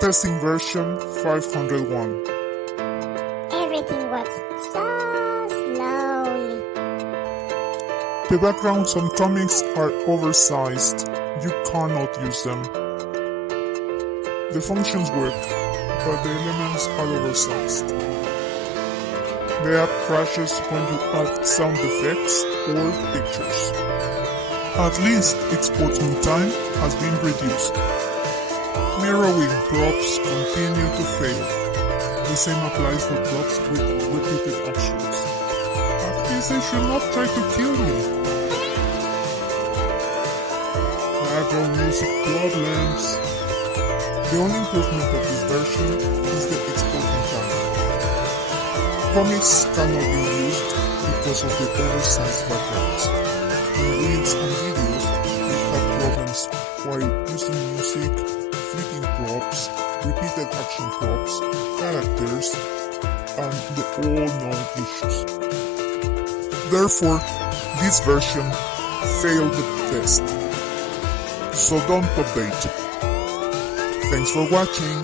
Testing version 501. Everything works so slowly. The backgrounds on comics are oversized. You cannot use them. The functions work, but the elements are oversized. The app crashes when you add sound effects or pictures. At least exporting time has been reduced. Mirroring props continue to fail. The same applies for props with repeated actions. At least they should not try to kill me. Background music problems. The only improvement of this version is the exporting time. Comics cannot be used because of the oversized backgrounds. In reels and videos, we have problems while using music, flipping props, repeated action props, characters, and the all-known issues. Therefore, this version failed the test. So don't update. Thanks for watching.